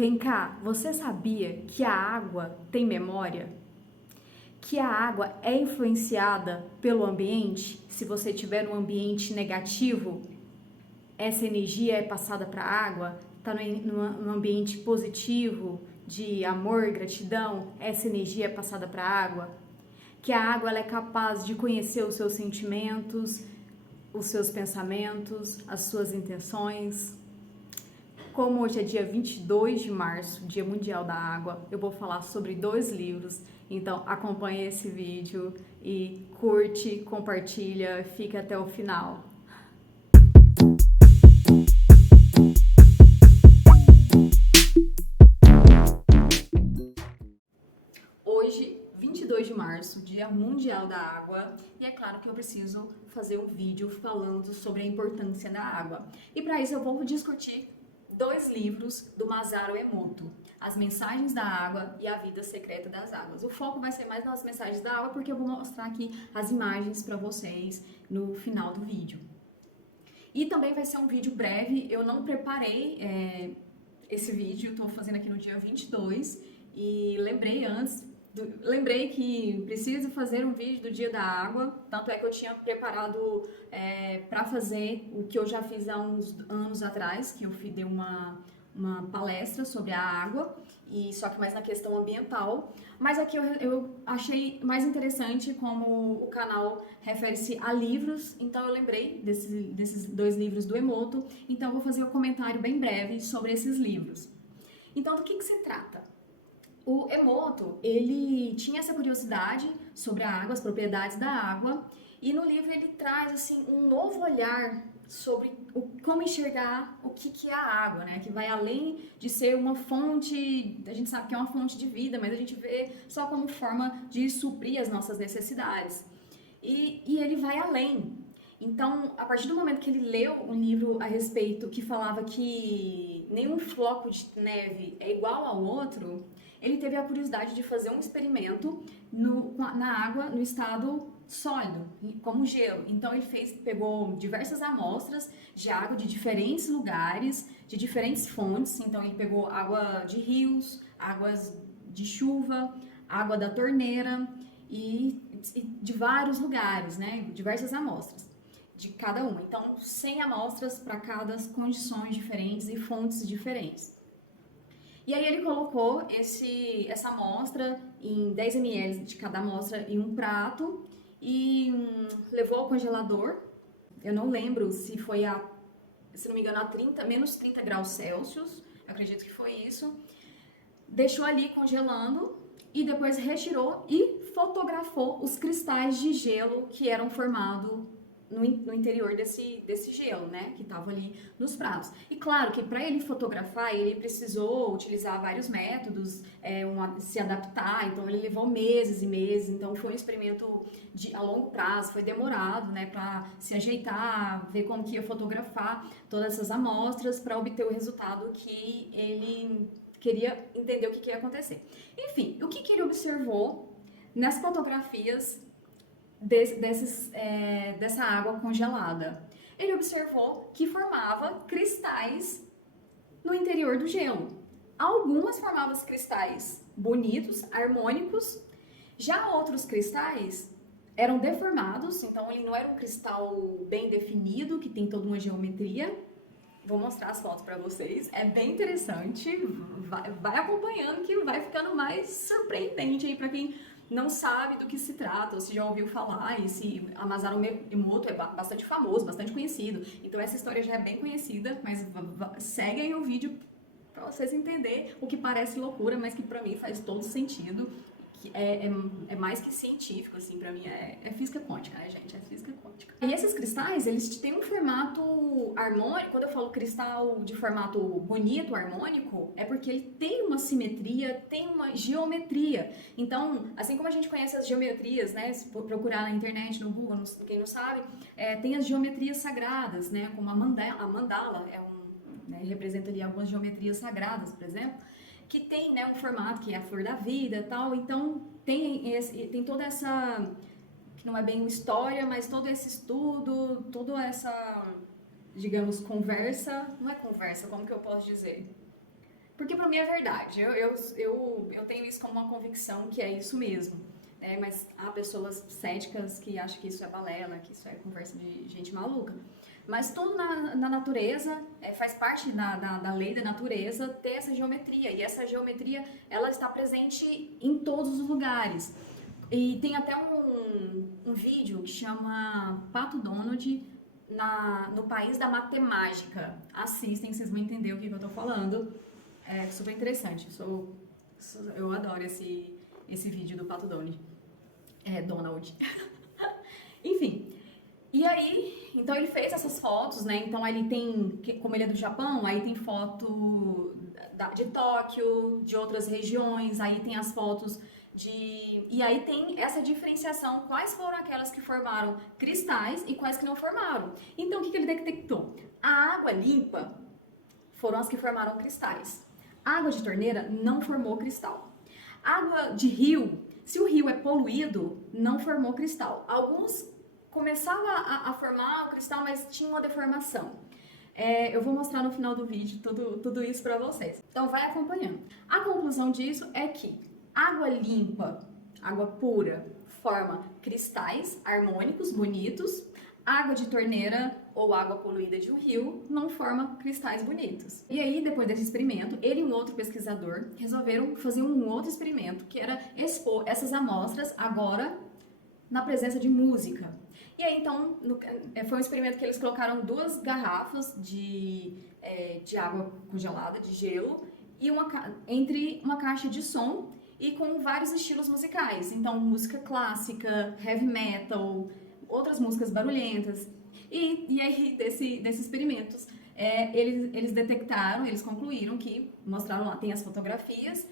Vem cá, você sabia que a água tem memória? Que a água é influenciada pelo ambiente? Se você tiver um ambiente negativo, essa energia é passada para a água. Está num ambiente positivo, de amor, gratidão, essa energia é passada para a água. Que a água ela é capaz de conhecer os seus sentimentos, os seus pensamentos, as suas intenções. Como hoje é dia 22 de março, Dia Mundial da Água, eu vou falar sobre 2 livros, então acompanhe esse vídeo e curte, compartilha, fica até o final. Hoje, 22 de março, Dia Mundial da Água, e é claro que eu preciso fazer um vídeo falando sobre a importância da água. E para isso eu vou discutir 2 livros do Masaru Emoto, As Mensagens da Água e A Vida Secreta das Águas. O foco vai ser mais nas mensagens da água, porque eu vou mostrar aqui as imagens para vocês no final do vídeo. E também vai ser um vídeo breve, eu não preparei esse vídeo, estou fazendo aqui no dia 22 e lembrei que preciso fazer um vídeo do Dia da Água, tanto é que eu tinha preparado para fazer o que eu já fiz há uns anos atrás, que eu dei uma palestra sobre a água, e só que mais na questão ambiental. Mas aqui eu achei mais interessante como o canal refere-se a livros, então eu lembrei desses 2 livros do Emoto, então eu vou fazer um comentário bem breve sobre esses livros. Então, do que se trata? O Emoto, ele tinha essa curiosidade sobre a água, as propriedades da água, e no livro ele traz assim um novo olhar sobre como enxergar o que é a água, né? Que vai além de ser uma fonte, a gente sabe que é uma fonte de vida, mas a gente vê só como forma de suprir as nossas necessidades. E ele vai além. Então, a partir do momento que ele leu um livro a respeito que falava que nenhum floco de neve é igual ao outro, ele teve a curiosidade de fazer um experimento na água no estado sólido, como gelo. Então ele pegou diversas amostras de água de diferentes lugares, de diferentes fontes. Então ele pegou água de rios, águas de chuva, água da torneira e de vários lugares, né? Diversas amostras de cada uma. Então 100 amostras para cada condições diferentes e fontes diferentes. E aí ele colocou essa amostra em 10 ml de cada amostra em um prato e levou ao congelador. Eu não lembro se foi se não me engano, a menos 30 graus Celsius, eu acredito que foi isso. Deixou ali congelando e depois retirou e fotografou os cristais de gelo que eram formados no interior desse gelo, né, que estava ali nos pratos. E claro que para ele fotografar, ele precisou utilizar vários métodos, se adaptar, então ele levou meses e meses, então foi um experimento a longo prazo, foi demorado, né, para se ajeitar, ver como que ia fotografar todas essas amostras para obter o resultado que ele queria entender o que ia acontecer. Enfim, o que ele observou nas fotografias dessa água congelada? Ele observou que formava cristais no interior do gelo. Algumas formavam cristais bonitos, harmônicos, já outros cristais eram deformados, então ele não era um cristal bem definido, que tem toda uma geometria. Vou mostrar as fotos para vocês, é bem interessante, vai acompanhando que vai ficando mais surpreendente aí para quem não sabe do que se trata, ou se já ouviu falar. Esse Masaru Emoto é bastante famoso, bastante conhecido, então essa história já é bem conhecida, mas segue aí o vídeo para vocês entenderem o que parece loucura, mas que para mim faz todo sentido. Que é mais que científico, assim, pra mim é física quântica, né, gente? É física quântica. E esses cristais, eles têm um formato harmônico. Quando eu falo cristal de formato bonito, harmônico, é porque ele tem uma simetria, tem uma geometria. Então, assim como a gente conhece as geometrias, né, se procurar na internet, no Google, quem não sabe, tem as geometrias sagradas, né, como a mandala, né, representa ali algumas geometrias sagradas, por exemplo, que tem, né, um formato que é a flor da vida e tal. Então tem toda essa, que não é bem uma história, mas todo esse estudo, toda essa, digamos, conversa, não é conversa, como que eu posso dizer? Porque para mim é verdade, eu tenho isso como uma convicção que é isso mesmo. Mas há pessoas céticas que acham que isso é balela, que isso é conversa de gente maluca. Mas tudo na natureza, faz parte da lei da natureza ter essa geometria. E essa geometria, ela está presente em todos os lugares. E tem até um vídeo que chama Pato Donald no País da Matemática. Assistem, vocês vão entender o que eu estou falando. É super interessante. Eu adoro esse vídeo do Pato Donald. Donald. Enfim. E aí, então ele fez essas fotos, né? Então ele tem, como ele é do Japão, aí tem foto de Tóquio, de outras regiões, aí tem as fotos e aí tem essa diferenciação, quais foram aquelas que formaram cristais e quais que não formaram. Então o que ele detectou? A água limpa foram as que formaram cristais. A água de torneira não formou cristal. Água de rio, se o rio é poluído, não formou cristal. Alguns começavam a formar o cristal, mas tinha uma deformação. Eu vou mostrar no final do vídeo tudo isso para vocês. Então vai acompanhando. A conclusão disso é que água limpa, água pura, forma cristais harmônicos, bonitos. Água de torneira ou água poluída de um rio não forma cristais bonitos. E aí, depois desse experimento, ele e um outro pesquisador resolveram fazer um outro experimento, que era expor essas amostras agora na presença de música. E aí, então, foi um experimento que eles colocaram 2 garrafas de água congelada, de gelo, e entre uma caixa de som e com vários estilos musicais. Então, música clássica, heavy metal, outras músicas barulhentas. E aí, desses experimentos, eles detectaram, eles concluíram que, mostraram lá, tem as fotografias,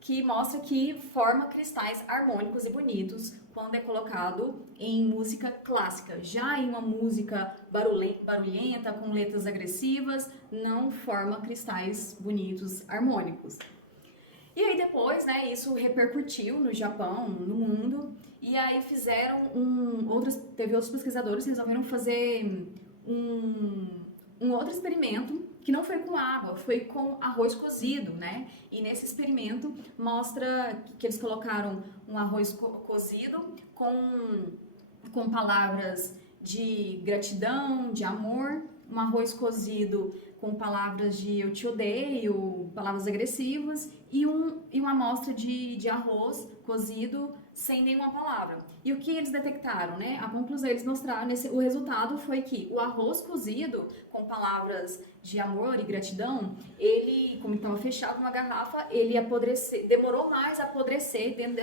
que mostra que forma cristais harmônicos e bonitos quando é colocado em música clássica. Já em uma música barulhenta, com letras agressivas, não forma cristais bonitos, harmônicos. E aí depois, né, isso repercutiu no Japão, no mundo, e aí teve outros pesquisadores que resolveram fazer um outro experimento, que não foi com água, foi com arroz cozido, né? E nesse experimento mostra que eles colocaram um arroz cozido com palavras de gratidão, de amor, um arroz cozido com palavras de eu te odeio, palavras agressivas, e uma amostra de arroz cozido sem nenhuma palavra. E o que eles detectaram, né? A conclusão, eles mostraram, o resultado foi que o arroz cozido com palavras de amor e gratidão, ele, como estava fechado numa garrafa, ele demorou mais a apodrecer dentro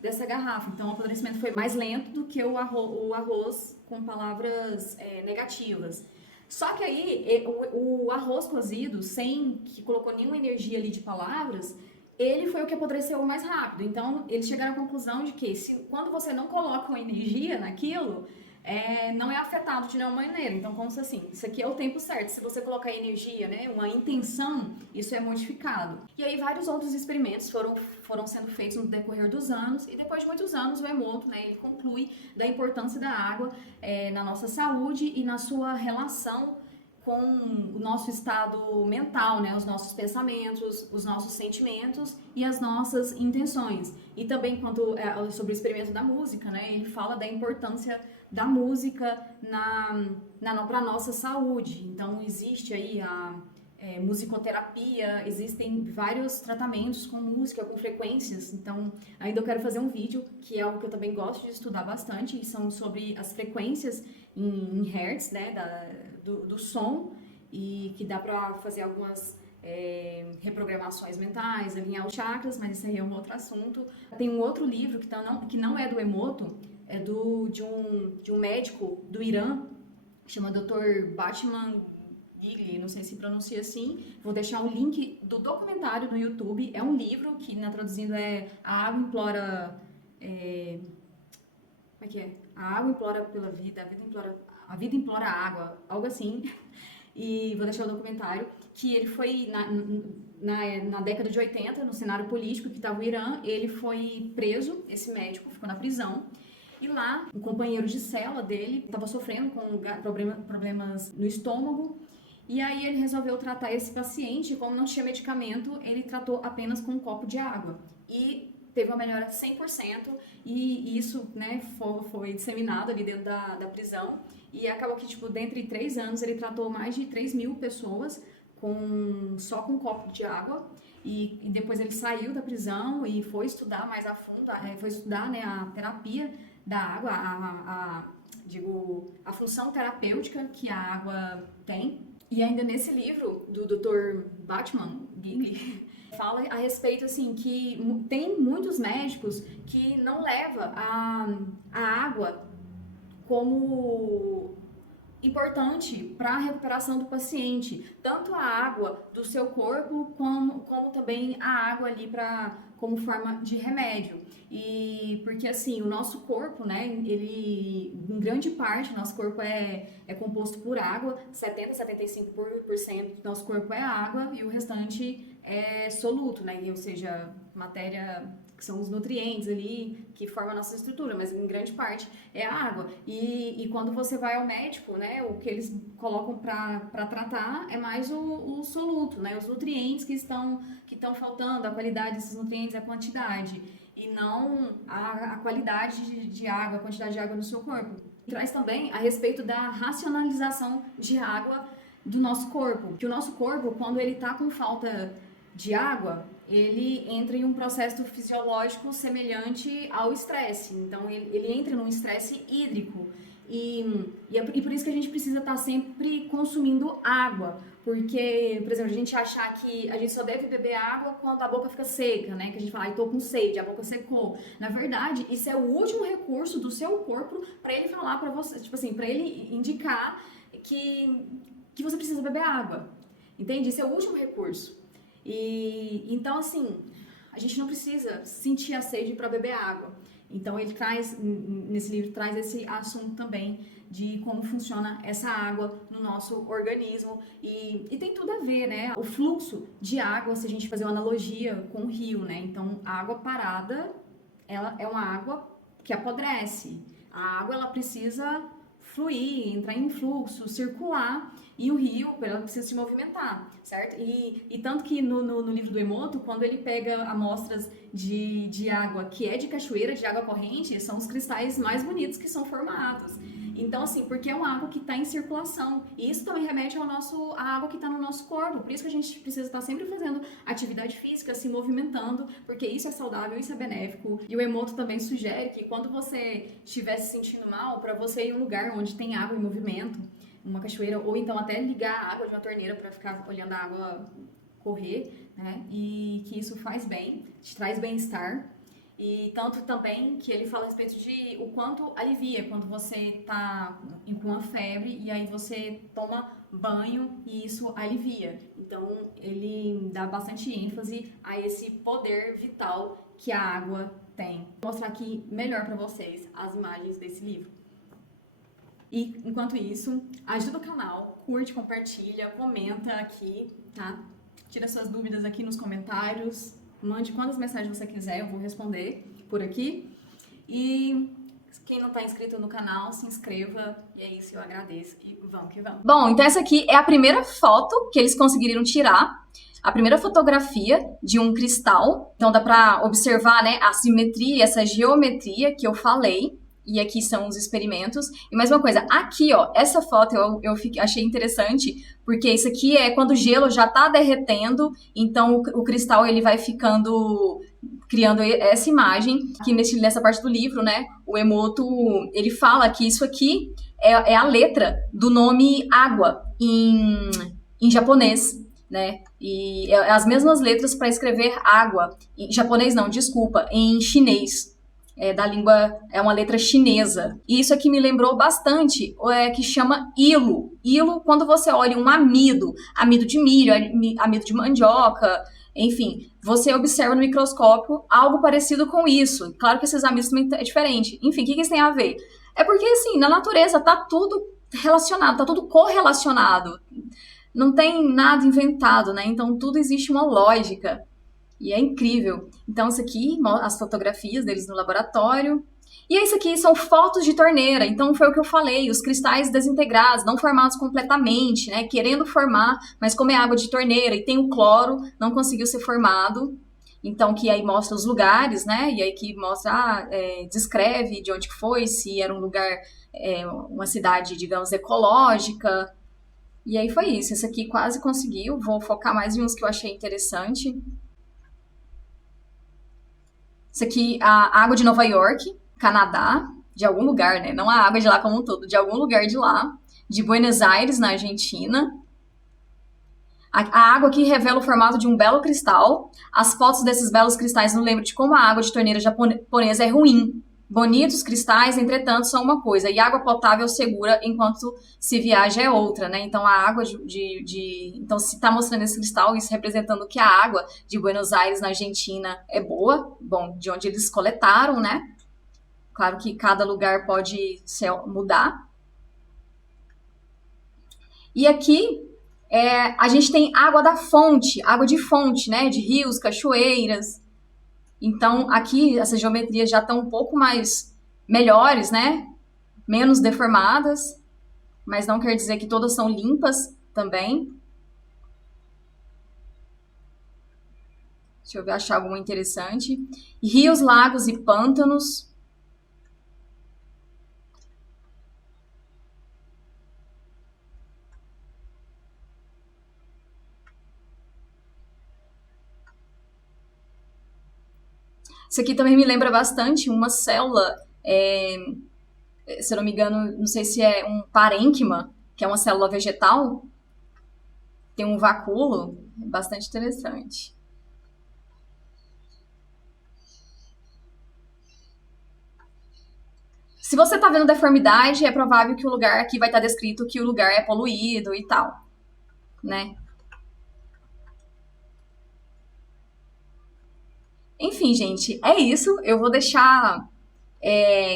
dessa garrafa. Então, o apodrecimento foi mais lento do que o arroz com palavras negativas. Só que aí, o arroz cozido, que colocou nenhuma energia ali de palavras, ele foi o que apodreceu mais rápido. Então, eles chegaram à conclusão de que quando você não coloca uma energia naquilo, não é afetado de nenhuma maneira. Então, como se assim, isso aqui é o tempo certo. Se você colocar energia, né, uma intenção, isso é modificado. E aí, vários outros experimentos foram sendo feitos no decorrer dos anos. E depois de muitos anos, o Emoto, né, ele conclui da importância da água na nossa saúde e na sua relação com o nosso estado mental, né, os nossos pensamentos, os nossos sentimentos e as nossas intenções. E também sobre o experimento da música, né, ele fala da importância da música para a nossa saúde. Então existe aí a musicoterapia, existem vários tratamentos com música, com frequências. Então ainda eu quero fazer um vídeo que é algo que eu também gosto de estudar bastante, e são sobre as frequências em hertz, né, do som, e que dá para fazer algumas reprogramações mentais, alinhar os chakras, mas isso aí é um outro assunto. Tem um outro livro que não é do Emoto, é de um médico do Irã, chama Dr. Batman Gigli, não sei se pronuncia assim. Vou deixar um link do documentário no YouTube. É um livro que, traduzindo, A Água Implora... como é que é? A água implora pela vida, a vida implora a água, algo assim. E vou deixar o documentário, que ele foi na década de 80, no cenário político que estava o Irã, ele foi preso, esse médico ficou na prisão, e lá um companheiro de cela dele estava sofrendo com problemas no estômago, E aí ele resolveu tratar esse paciente, como não tinha medicamento, ele tratou apenas com um copo de água. E teve uma melhora 100%, e isso, né, foi disseminado ali dentro da prisão. E acabou que, tipo, dentro de 3 anos, ele tratou mais de 3.000 pessoas só com um copo de água. E depois ele saiu da prisão e foi estudar mais a fundo, foi estudar, né, a terapia da água, a função terapêutica que a água tem. E ainda nesse livro do Dr. Batman Gigli, fala a respeito, assim, que tem muitos médicos que não levam a água como importante para a recuperação do paciente, tanto a água do seu corpo como também a água ali como forma de remédio. E porque assim, o nosso corpo, né, ele em grande parte, o nosso corpo é composto por água, 70-75% do nosso corpo é água e o restante é soluto, né, ou seja, matéria que são os nutrientes ali que formam a nossa estrutura, mas em grande parte é a água. E quando você vai ao médico, né, o que eles colocam para tratar é mais o soluto, né, os nutrientes que estão faltando, a qualidade desses nutrientes, a quantidade, e não a qualidade de água, a quantidade de água no seu corpo. Traz também a respeito da racionalização de água do nosso corpo, que o nosso corpo, quando ele está com falta de água, ele entra em um processo fisiológico semelhante ao estresse. Então, ele entra num estresse hídrico. E por isso que a gente precisa estar sempre consumindo água. Porque, por exemplo, a gente achar que a gente só deve beber água quando a boca fica seca, né? Que a gente fala, tô com sede, a boca secou. Na verdade, isso é o último recurso do seu corpo para ele falar para você, tipo assim, para ele indicar que você precisa beber água. Entende? Isso é o último recurso. E então, assim, a gente não precisa sentir a sede para beber água. Então ele nesse livro traz esse assunto também de como funciona essa água no nosso organismo e tem tudo a ver, né? O fluxo de água, se a gente fazer uma analogia com o rio, né? Então a água parada, ela é uma água que apodrece. A água, ela precisa fluir, entrar em fluxo, circular, e o rio, ela precisa se movimentar, certo? E tanto que no livro do Emoto, quando ele pega amostras de água que é de cachoeira, de água corrente, são os cristais mais bonitos que são formados. Então, assim, porque é uma água que está em circulação. E isso também remete à água que está no nosso corpo. Por isso que a gente precisa estar sempre fazendo atividade física, se movimentando, porque isso é saudável, isso é benéfico. E o Emoto também sugere que quando você estiver se sentindo mal, para você ir em um lugar onde tem água em movimento, uma cachoeira, ou então até ligar a água de uma torneira para ficar olhando a água correr, né? E que isso faz bem, te traz bem-estar. E tanto também que ele fala a respeito de o quanto alivia quando você tá com uma febre e aí você toma banho e isso alivia. Então ele dá bastante ênfase a esse poder vital que a água tem. Vou mostrar aqui melhor para vocês as imagens desse livro. E enquanto isso, ajuda o canal, curte, compartilha, comenta aqui, tá? Tira suas dúvidas aqui nos comentários. Mande quantas mensagens você quiser, eu vou responder por aqui. E quem não está inscrito no canal, se inscreva. E é isso, eu agradeço. E vamos que vamos. Bom, então essa aqui é a primeira foto que eles conseguiram tirar. A primeira fotografia de um cristal. Então dá para observar, né, a simetria, essa geometria que eu falei. E aqui são os experimentos. E mais uma coisa, aqui, ó, essa foto eu achei interessante, porque isso aqui é quando o gelo já tá derretendo, então o cristal ele vai criando essa imagem. Aqui nessa parte do livro, né, o Emoto, ele fala que isso aqui é a letra do nome água em japonês, né, e é as mesmas letras para escrever água. Em japonês não, desculpa, em chinês. É uma letra chinesa. E isso aqui me lembrou bastante, que chama hilo. Hilo, quando você olha um amido de milho, amido de mandioca, enfim, você observa no microscópio algo parecido com isso. Claro que esses amidos também é diferente. Enfim, o que isso tem a ver? É porque, assim, na natureza tá tudo relacionado, tá tudo correlacionado. Não tem nada inventado, né? Então, tudo existe uma lógica. E é incrível. Então, isso aqui, as fotografias deles no laboratório. E isso aqui são fotos de torneira, então foi o que eu falei, os cristais desintegrados, não formados completamente, né? Querendo formar, mas como é água de torneira e tem o cloro, não conseguiu ser formado. Então, que aí mostra os lugares, né? E aí que mostra, descreve de onde que foi, se era um lugar, uma cidade, digamos, ecológica. E aí foi isso. Esse aqui quase conseguiu. Vou focar mais em uns que eu achei interessante. Isso aqui, a água de Nova York, Canadá, de algum lugar, né? Não a água de lá como um todo, de algum lugar de lá. De Buenos Aires, na Argentina. A água aqui revela o formato de um belo cristal. As fotos desses belos cristais não lembram de como a água de torneira japonesa é ruim. Bonitos cristais, entretanto, são uma coisa. E água potável segura enquanto se viaja é outra, né? Então, a água Então, se tá mostrando esse cristal, isso representando que a água de Buenos Aires, na Argentina, é boa. Bom, de onde eles coletaram, né? Claro que cada lugar pode mudar. E aqui a gente tem água da fonte, água de fonte, né? De rios, cachoeiras. Então, aqui essas geometrias já estão um pouco mais melhores, né? Menos deformadas, mas não quer dizer que todas são limpas também. Deixa eu ver, achar alguma interessante. Rios, lagos e pântanos. Isso aqui também me lembra bastante uma célula, se eu não me engano, não sei se é um parênquima, que é uma célula vegetal. Tem um vacúolo, bastante interessante. Se você está vendo deformidade, é provável que o lugar aqui vai estar descrito que o lugar é poluído e tal, né? Enfim, gente, é isso. Eu vou deixar.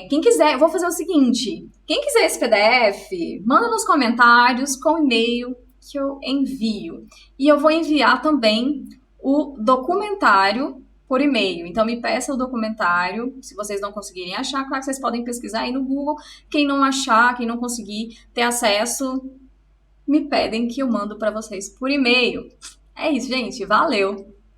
Quem quiser, eu vou fazer o seguinte: quem quiser esse PDF, manda nos comentários com o e-mail que eu envio. E eu vou enviar também o documentário por e-mail. Então me peça o documentário, se vocês não conseguirem achar, claro que vocês podem pesquisar aí no Google. Quem não achar, quem não conseguir ter acesso, me pedem que eu mando para vocês por e-mail. É isso, gente. Valeu!